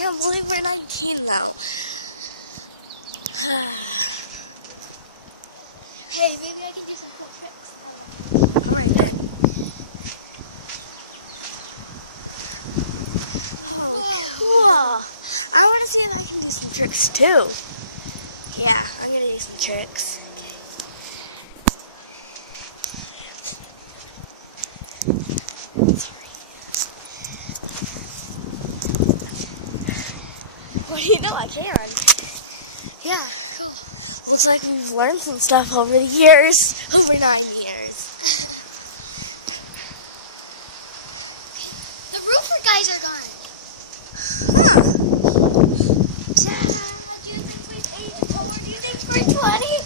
can't believe we're 19 now. Hey, maybe I can do some cool tricks. Whoa. I want to see if I can do some tricks too. Yeah, I'm going to do some tricks. Well, you know I can. Yeah, cool. Looks like we've learned some stuff over the years. Over 9 years. The roofer guys are gone. Huh. Dad, do you think we've aged, or do you think we're 20?